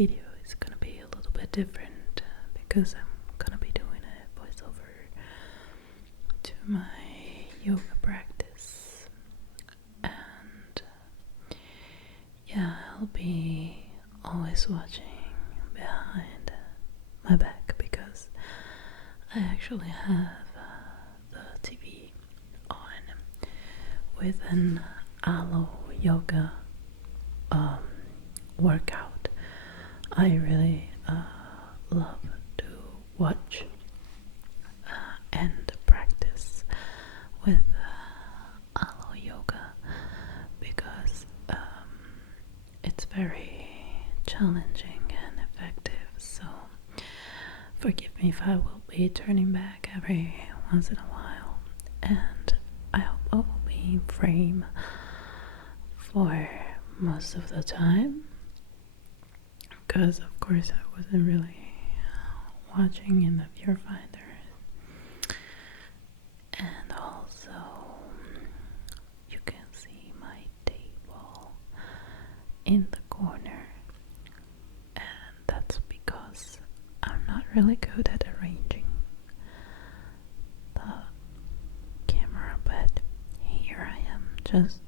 video is gonna be a little bit different because I'm gonna be doing a voiceover to my yoga practice, and yeah, I'll be always watching behind my back because I actually have the TV on with an aloe yoga workout. I really love to watch and practice with aloe yoga because it's very challenging and effective. So forgive me if I will be turning back every once in a while, and I hope I will be in frame for most of the time, because of course I wasn't really watching in the viewfinder. And also you can see my table in the corner, and that's because I'm not really good at arranging the camera, but here I am just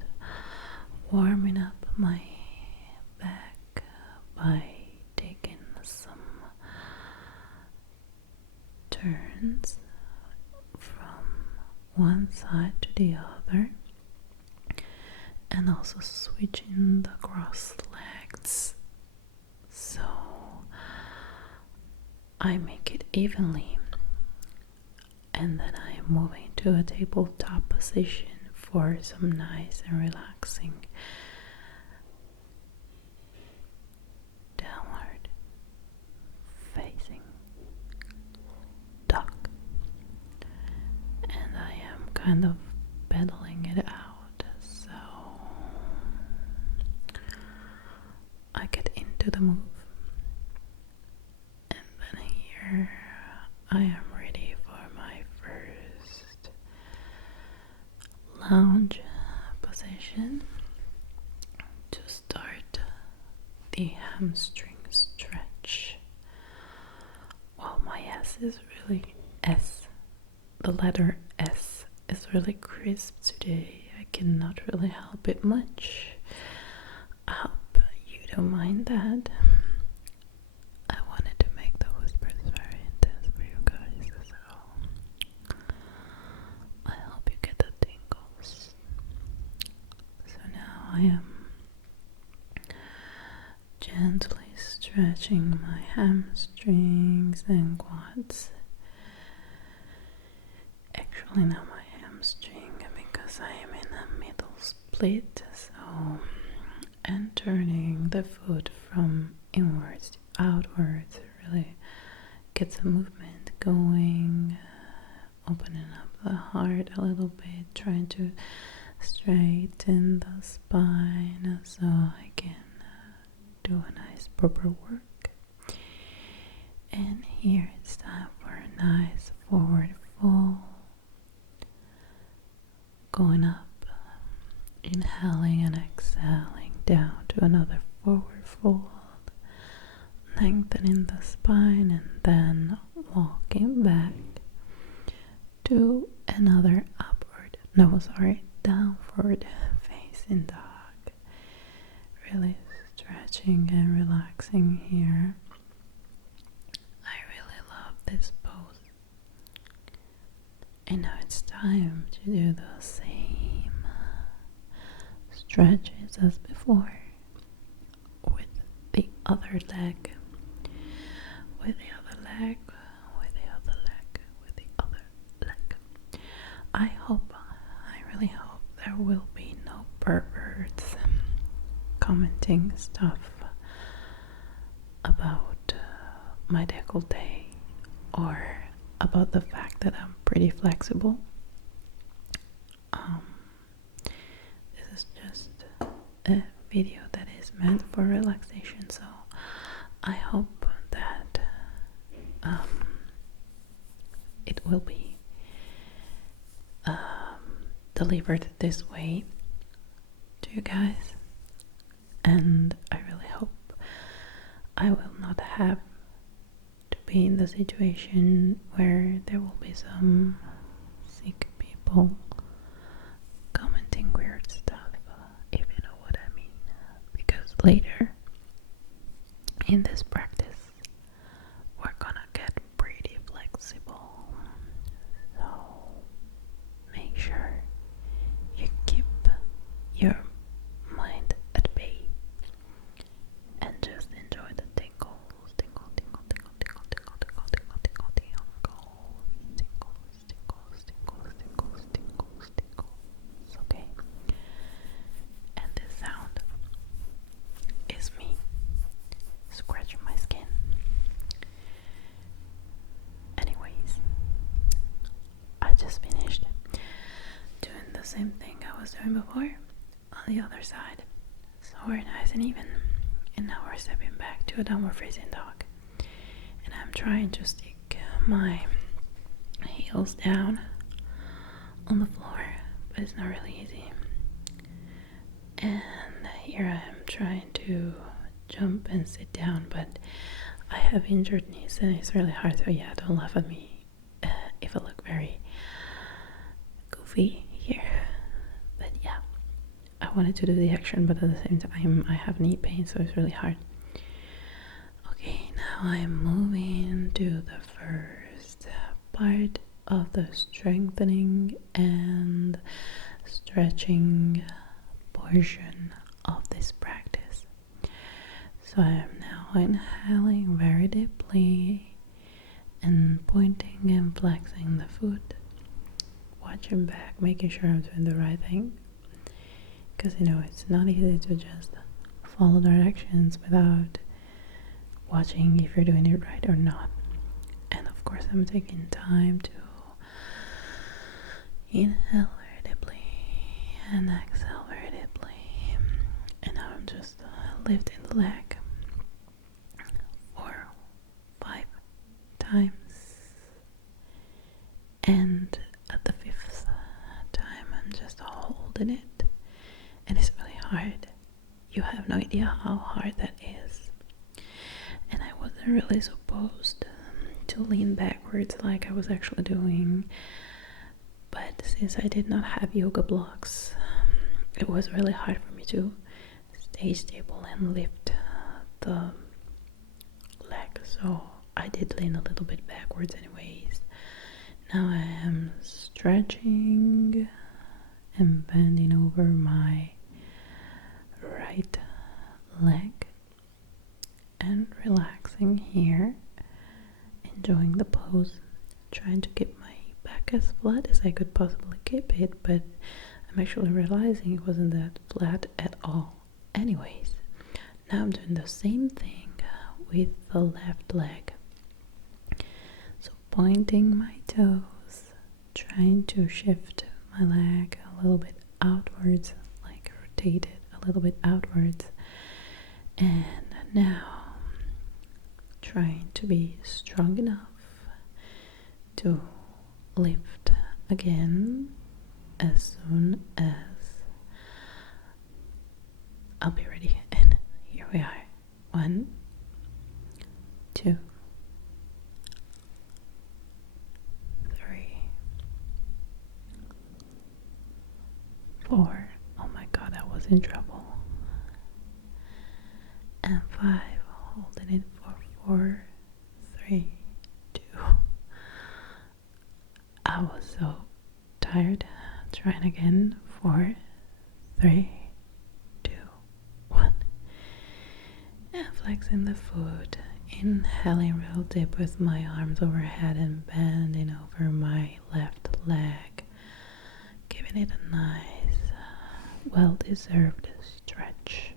warming up my back by taking some turns from one side to the other, and also switching the cross legs so I make it evenly, and then I am moving to a tabletop position for some nice and relaxing downward facing dog, and I am kind of pedaling it out so I get into the move. And then here I am ready for my first lounge position to start the hamstring stretch. While my the letter S is really crisp today, I cannot really help it much. I hope you don't mind that. I wanted to make the whispers very intense for you guys, so I hope you get the tingles. So now I am gently stretching my hamstrings and quads. Actually not my hamstring because I am in a middle split, so, and turning the foot from inwards to outwards really gets a movement going, opening up the heart a little bit, trying to straighten the spine so I can do a nice proper work. And here it's time for a nice forward fold, going up, inhaling and exhaling down to another forward fold, lengthening the spine, and then walking back to another downward facing dog. Really stretching and relaxing here. I really love this pose. And now it's time to do the same stretches as before with the other leg, with the other leg, with the other leg, with the other leg. I really hope there will be no perverts commenting stuff about my décolleté or about the fact that I'm pretty flexible. This is just a video that is meant for relaxation, so I hope that it will be delivered this way to you guys, and I really hope I will not have to be in the situation where there will be some sick people commenting weird stuff, if you know what I mean. Because later in this practice, we're gonna get pretty flexible. So make sure you keep your mind at bay and just enjoy the tingles, tingle, tingle, tingle, tingle, tingle, tingle, tingle, tingle, tingles, tingles, tingles, tingles, tingles, tingles. Okay. And this sound is me scratching my skin. Anyways, I just finished doing the same thing I was doing before on the other side. So very nice and even. And now we're stepping back to a downward facing dog. And I'm trying to stick my heels down on the floor, but it's not really easy. And here I am trying to jump and sit down, but I have injured knees and it's really hard. So yeah, don't laugh at me if I look very goofy here. But yeah, I wanted to do the action, but at the same time I have knee pain, so it's really hard. Okay, now I'm moving to the first part of the strengthening and stretching portion of this practice. So I am now inhaling very deeply and pointing and flexing the foot, watching back, making sure I'm doing the right thing, because you know it's not easy to just follow directions without watching if you're doing it right or not. And of course I'm taking time to inhale very deeply and exhale very deeply, and now I'm just lifting the leg 4, 5 times, and at the 5th time I'm just holding it, and it's really hard. You have no idea how hard that is. And I wasn't really supposed to lean backwards like I was actually doing, but since I did not have yoga blocks, it was really hard for me to stay stable and lift the leg, so I did lean a little bit backwards anyways. Now I am stretching and bending over my right leg and relaxing here, enjoying the pose, trying to keep my back as flat as I could possibly keep it, but I'm actually realizing it wasn't that flat at all. Anyways, now I'm doing the same thing with the left leg. So pointing my toes, trying to shift my leg a little bit outwards, like rotate it a little bit outwards, and now trying to be strong enough to lift again as soon as I'll be ready. And here we are. 1, 2, 3, 4. Oh my god, I was in trouble. And 5, holding it for 4, 3, 2. I was so tired. Trying again. 4, 3, 2, 1. And flexing the foot. Inhaling real deep with my arms overhead and bending over my left leg. Giving it a nice, well-deserved stretch.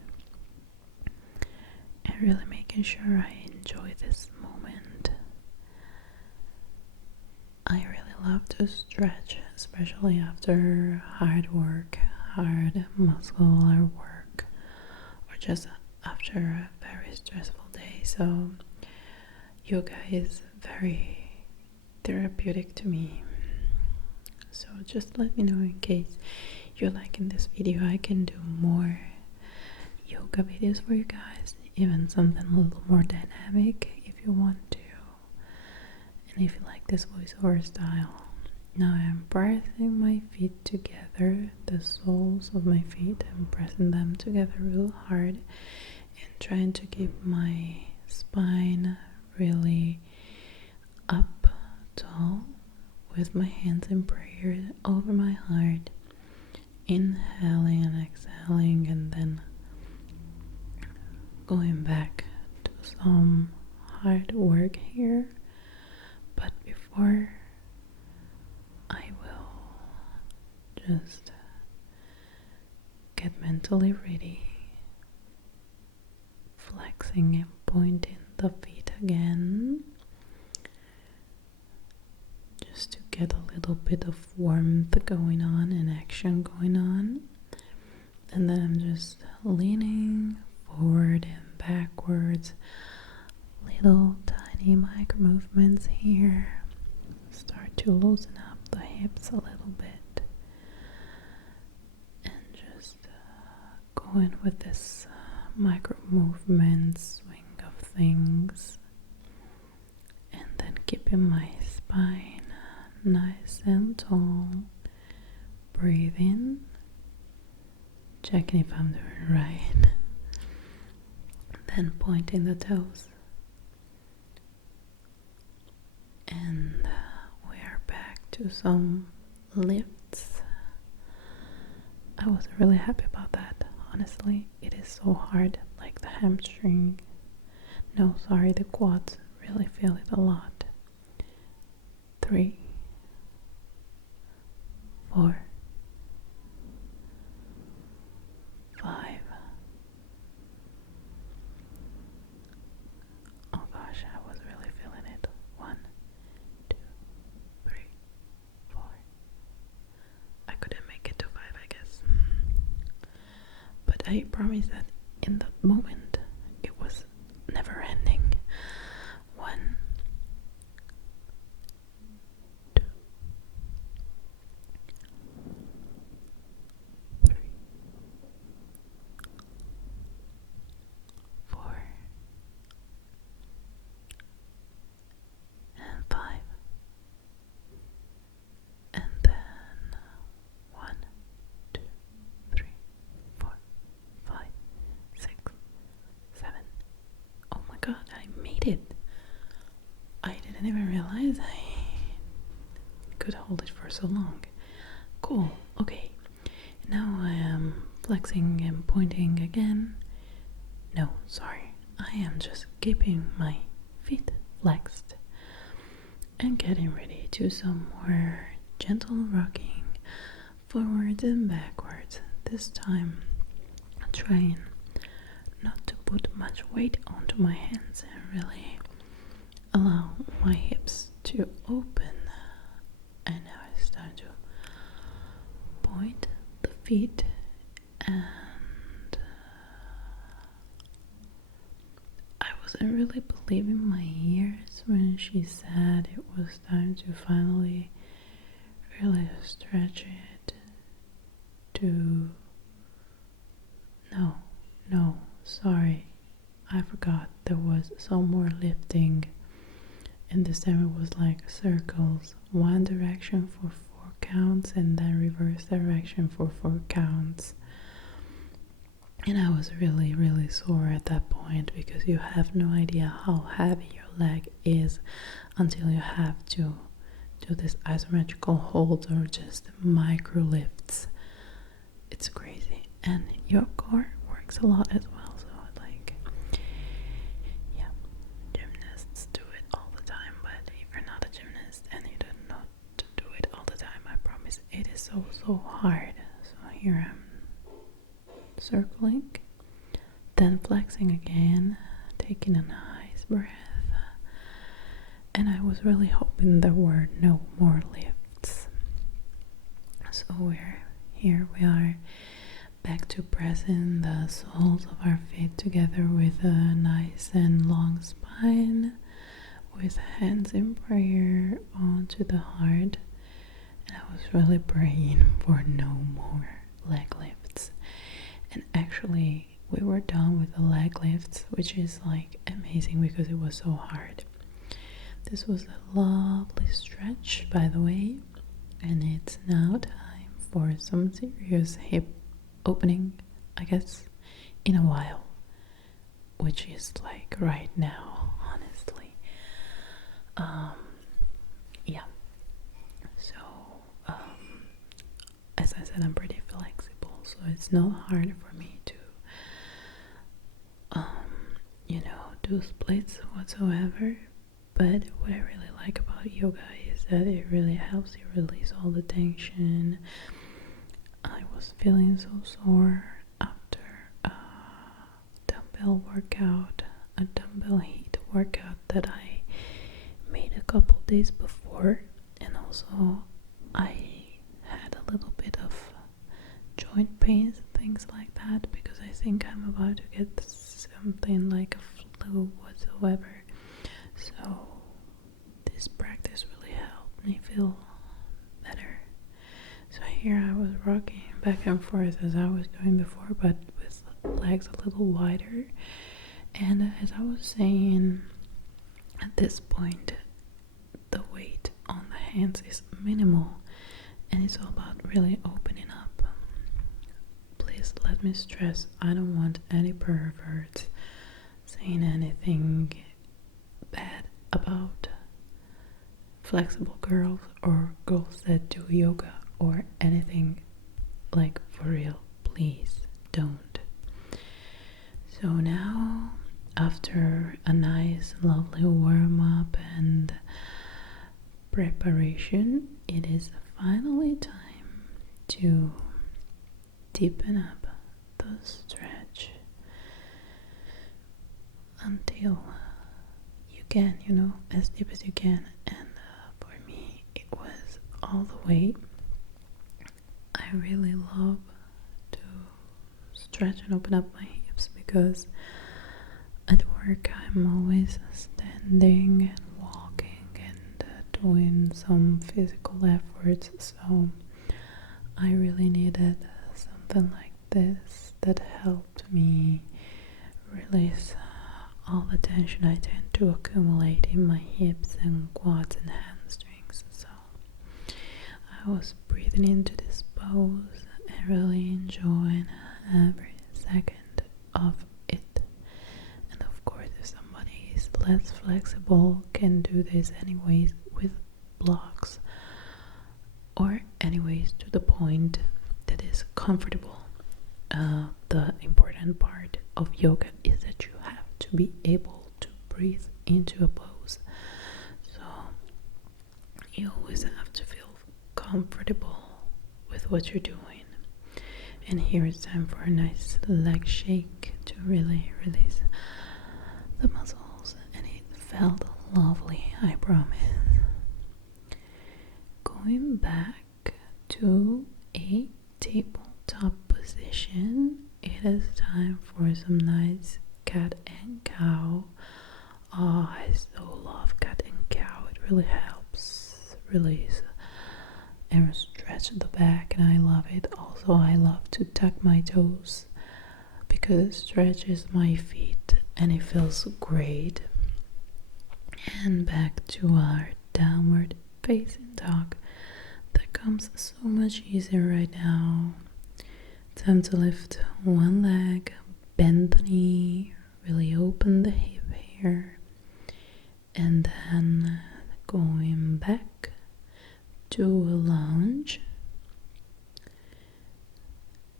And really making sure I enjoy this moment. I really love to stretch, especially after hard work, hard muscular work, or just after a very stressful day. So yoga is very therapeutic to me. So just let me know in case you're liking this video. I can do more yoga videos for you guys. even something a little more dynamic if you want to, and if you like this voiceover style. Now I'm pressing my feet together, the soles of my feet, I'm pressing them together real hard and trying to keep my spine really up tall with my hands in prayer over my heart, inhaling and exhaling, and then going back to some hard work here. But before, I will just get mentally ready, flexing and pointing the feet again, just to get a little bit of warmth going on and action going on. And then I'm just leaning forward and backwards, little tiny micro movements here. Start to loosen up the hips a little bit, and just going with this micro movement swing of things, and then keeping my spine nice and tall. Breathing, checking if I'm doing right, then pointing the toes, and we are back to some lifts. I was really happy about that. Honestly, it is so hard, like the hamstring, the quads really feel it a lot. 3, 4, 5. Oh gosh, I was really feeling it. 1, 2, 3, 4. I couldn't make it to 5, I guess. But I promise that in that moment, it was never ending. 1, 2, 3, 4, and 5. And then 1, 2, 3, 4, 5, 6, 7. Oh my god, I made it. I didn't even realize I could hold it for so long. Cool. Okay. Now I am flexing and pointing again. No, sorry. I am just keeping my feet flexed and getting ready to some more gentle rocking forwards and backwards. This time trying not to put much weight onto my hands and really allow my hips to open. And now it's time to point the feet, and I wasn't really believing my ears when she said it was time to finally really stretch it to... No, sorry, I forgot there was some more lifting, and this time it was like circles, one direction for 4 counts and then reverse direction for 4 counts. And I was really sore at that point, because you have no idea how heavy your leg is until you have to do this isometrical hold or just micro lifts. It's crazy, and your core works a lot as well. So like, yeah, gymnasts do it all the time, but if you're not a gymnast and you don't know to do it all the time, I promise it is so hard. So here I'm circling, then flexing again, taking a nice breath, and I was really hoping there were no more lifts. So we are back to pressing the soles of our feet together with a nice and long spine, with hands in prayer onto the heart. And I was really praying for no more leg lifts. And actually, we were done with the leg lifts, which is like amazing because it was so hard. This was a lovely stretch, by the way, and it's now time for some serious hip opening, I guess, in a while, which is like right now, honestly. Yeah. So, as I said, I'm pretty flexible, so it's not hard for me to, do splits whatsoever. But what I really like about yoga is that it really helps you release all the tension. I was feeling so sore after a dumbbell workout, a dumbbell heat workout that I made a couple days before, and also I had a little bit of joint pains and things like that because I think I'm about to get something like a flu whatsoever. So this practice really helped me feel better. So here I was rocking back and forth as I was doing before, but with legs a little wider. And as I was saying, at this point the weight on the hands is minimal, and it's all about really opening up. Please let me stress, I don't want any perverts saying anything bad about flexible girls or girls that do yoga or anything, like, for real. Please don't. So now, after a nice lovely warm-up and preparation, it is finally time to deepen up the stretch until you can, as deep as you can. And for me, it was all the way. I really love to stretch and open up my hips because at work I'm always standing and walking and doing some physical efforts, so I really needed something like this that helped me release all the tension I tend to accumulate in my hips and quads and hamstrings. So I was breathing into this pose and really enjoying every second of it. And of course, if somebody is less flexible, can do this anyways with blocks, or anyways to the point that is comfortable. The important part of yoga is that you have to be able to breathe into a pose. So you always have to feel comfortable with what you're doing. And here it's time for a nice leg shake to really release the muscles, and it felt lovely, I promise. Going back to a tabletop position, it is time for some nice cat and cow. Oh, I so love cat and cow. It really helps release and stretch the back, and I love it. Also, I love to tuck my toes because it stretches my feet and it feels great. And back to our downward facing dog. That comes so much easier right now. Time to lift one leg, bend the knee, really open the hip here, and then going back to a lunge.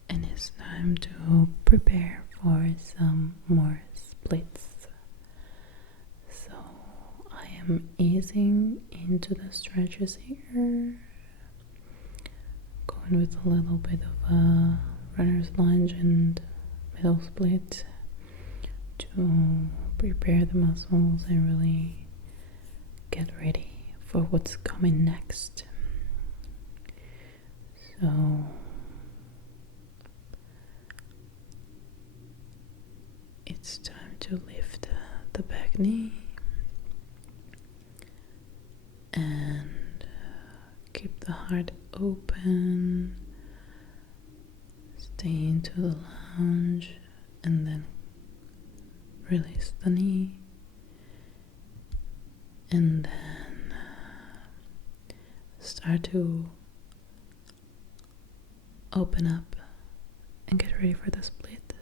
And it's time to prepare for some more splits. So I am easing into the stretches here, going with a little bit of a runner's lunge and middle split to prepare the muscles and really get ready for what's coming next. So it's time to lift the back knee and keep the heart open. Stay into the lunge and then release the knee, and then start to open up and get ready for the split.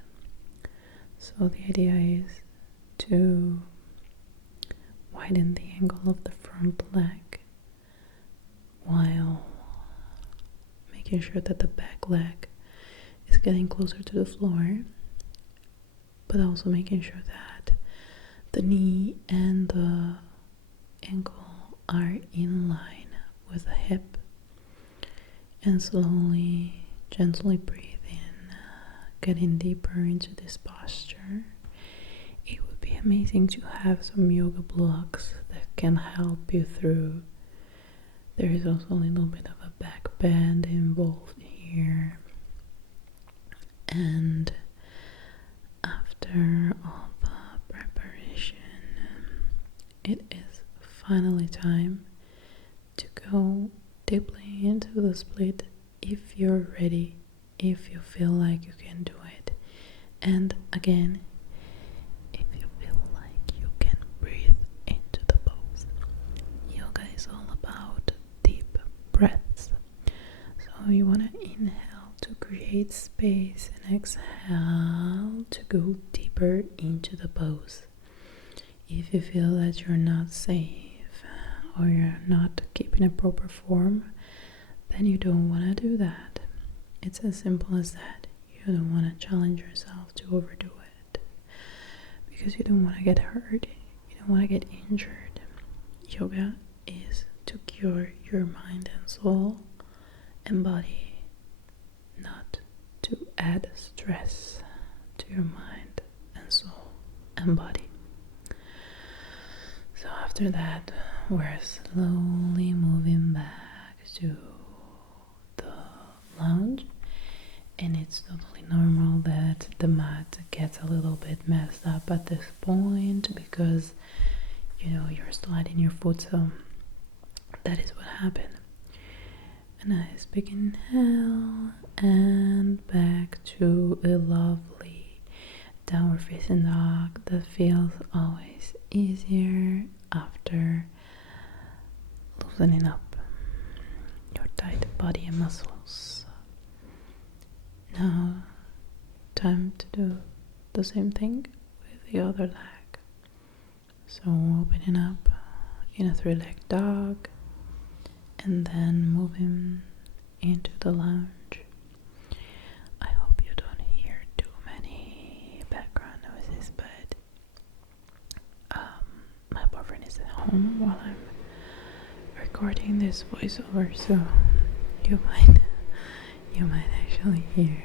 So the idea is to widen the angle of the front leg while making sure that the back leg is getting closer to the floor, but also making sure that the knee and the ankle are in line with the hip, and slowly, gently breathe in, getting deeper into this posture. It would be amazing to have some yoga blocks that can help you through. There is also a little bit of a back bend involved here. And after all the preparation, it is finally time to go deeply into the split if you're ready, if you feel like you can do it. And again, if you feel like you can breathe into the pose. Yoga is all about deep breaths. So you want to inhale to create space and exhale to go deeper into the pose. If you feel that you're not safe or you're not keeping a proper form, then you don't want to do that. It's as simple as that. You don't want to challenge yourself to overdo it because you don't want to get hurt, you don't want to get injured. Yoga is to cure your mind and soul and body, not to add stress to your mind and soul and body. So after that, we're slowly moving back to the lounge, and it's totally normal that the mat gets a little bit messed up at this point because you're sliding your foot, so that is what happened. A nice big inhale and back to a lovely downward facing dog that feels always easier after loosening up your tight body and muscles. Now, time to do the same thing with the other leg. So opening up in a 3-leg dog and then moving into the lounge. I hope you don't hear too many background noises, but my boyfriend is at home while I'm recording this voiceover, so you might actually hear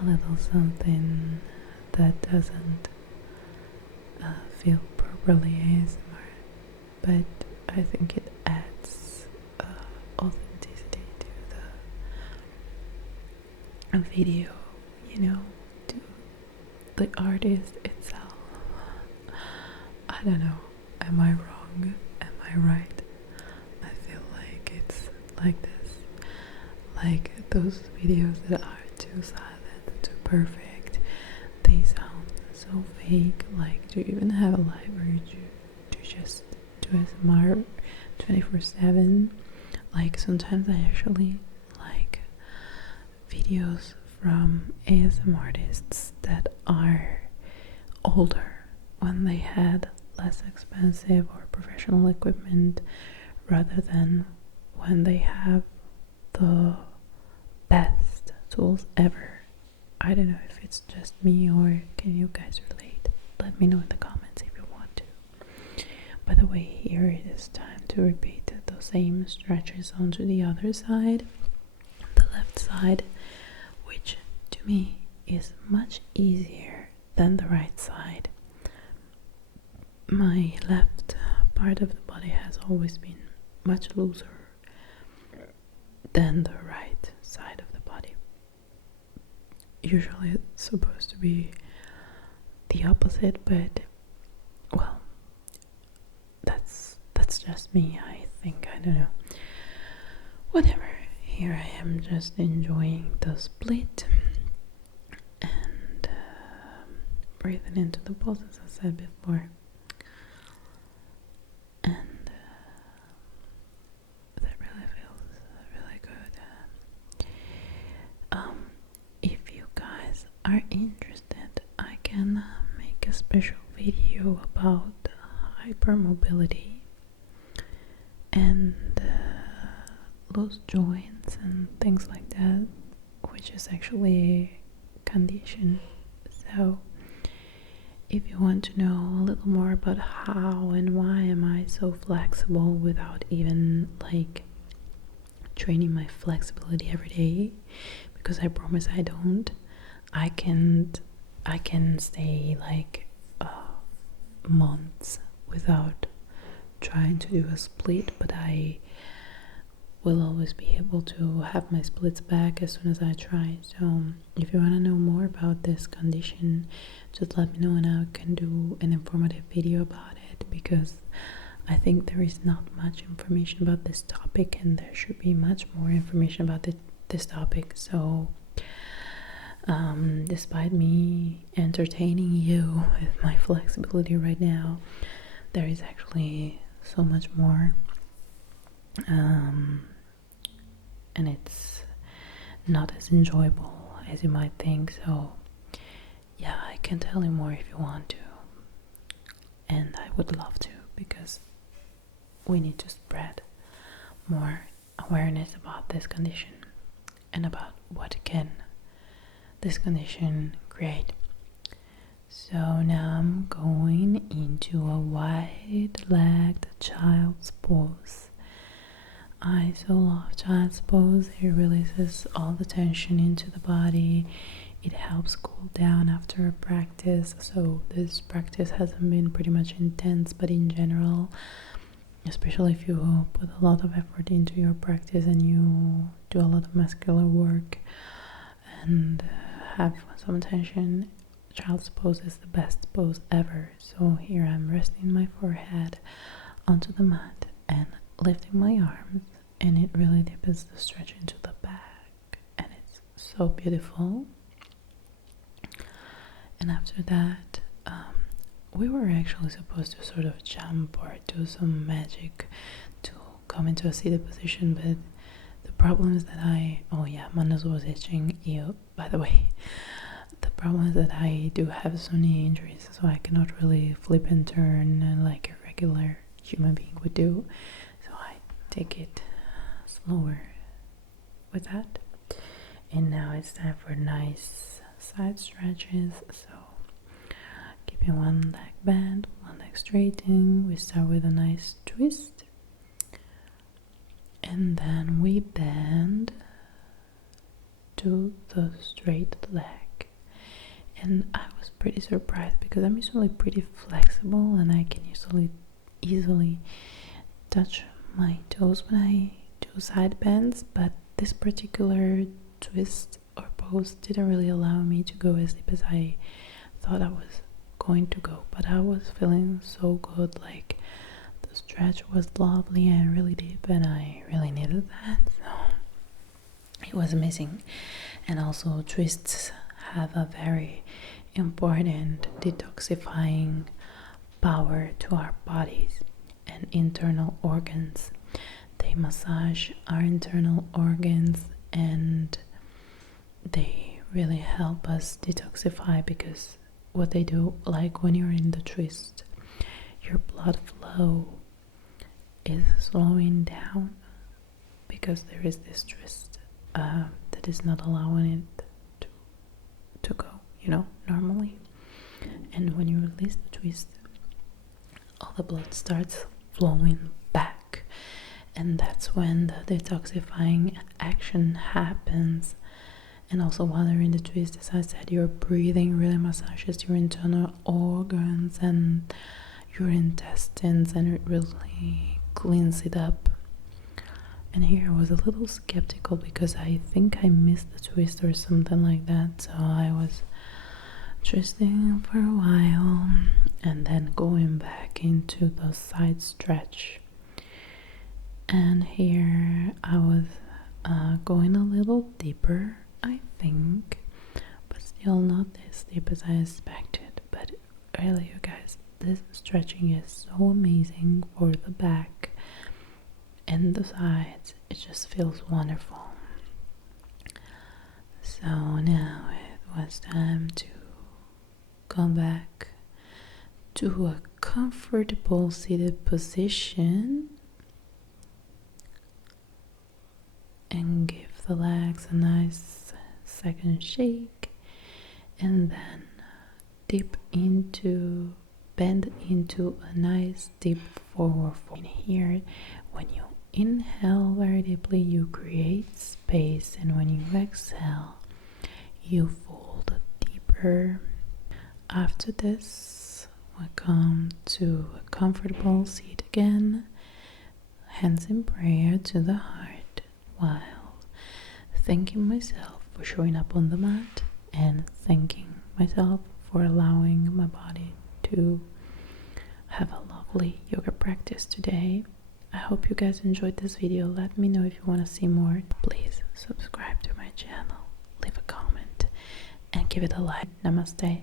a little something that doesn't feel properly ASMR, but I think it adds authenticity to the video, to the artist itself. I don't know, am I wrong? Am I right? I feel like it's like this, like those videos that are too silent, too perfect. They sound so fake. Like, do you even have a library to just do ASMR 24/7? Like, sometimes I actually like videos from ASMR artists that are older, when they had less expensive or professional equipment, rather than when they have the best tools ever. I don't know if it's just me, or can you guys relate? Let me know in the comments if you want to. By the way, here it is time to repeat the same stretches onto the other side, the left side, which to me is much easier than the right side. My left part of the body has always been much looser than the right side of the body. Usually it's supposed to be the opposite, but well, that's just me, I think. I don't know. Whatever. Here I am just enjoying the split, and breathing into the pulse, as I said before. And that really feels really good. If you guys are interested, I can make a special video about hypermobility and loose joints and things like that, which is actually a condition. So if you want to know a little more about how and why am I so flexible without even like training my flexibility every day, because I promise I don't, I can stay like months without trying to do a split, but I will always be able to have my splits back as soon as I try. So if you want to know more about this condition, just let me know and I can do an informative video about it, because I think there is not much information about this topic and there should be much more information about this topic. So despite me entertaining you with my flexibility right now, there is actually so much more, and it's not as enjoyable as you might think. So yeah, I can tell you more if you want to, and I would love to, because we need to spread more awareness about this condition and about what can this condition create. So now I'm going into a wide-legged child's pose. I so love child's pose. It releases all the tension into the body. It helps cool down after a practice. So this practice hasn't been pretty much intense, but in general, especially if you put a lot of effort into your practice and you do a lot of muscular work and have some tension, child's pose is the best pose ever. So here I'm resting my forehead onto the mat and lifting my arms, and it really deepens the stretch into the back, and it's so beautiful. And after that, we were actually supposed to sort of jump or do some magic to come into a seated position, but the problem is that my nose was itching. Ew, by the way. The problem is that I do have so many injuries, so I cannot really flip and turn like a regular human being would do. So I take it slower with that. And now it's time for nice side stretches. So keeping one leg bent, one leg straightened. We start with a nice twist, and then we bend to the straight leg. And I was pretty surprised because I'm usually pretty flexible and I can easily touch my toes when I do side bends, but this particular twist or pose didn't really allow me to go as deep as I thought I was going to go. But I was feeling so good, like the stretch was lovely and really deep, and I really needed that, so it was amazing. And also twists have a very important detoxifying power to our bodies and internal organs. They massage our internal organs and they really help us detoxify, because what they do, like when you're in the twist, your blood flow is slowing down because there is this twist that is not allowing it to go, normally. And when you release the twist, all the blood starts flowing back, and that's when the detoxifying action happens. And also while you're in the twist, as I said, your breathing really massages your internal organs and your intestines, and it really cleans it up. And here I was a little skeptical because I think I missed the twist or something like that, so I was twisting for a while and then going back into the side stretch. And here I was going a little deeper, I think, but still not as deep as I expected. but really, you guys, this stretching is so amazing for the back and the sides. It just feels wonderful. So now it was time to come back to a comfortable seated position and give the legs a nice second shake, and then bend into a nice deep forward fold. In here, when you inhale very deeply, you create space, and when you exhale, you fold deeper. After this, we come to a comfortable seat again, hands in prayer to the heart, while thanking myself for showing up on the mat and thanking myself for allowing my body to have a lovely yoga practice today. I hope you guys enjoyed this video. Let me know if you want to see more. Please subscribe to my channel, leave a comment, and give it a like. Namaste.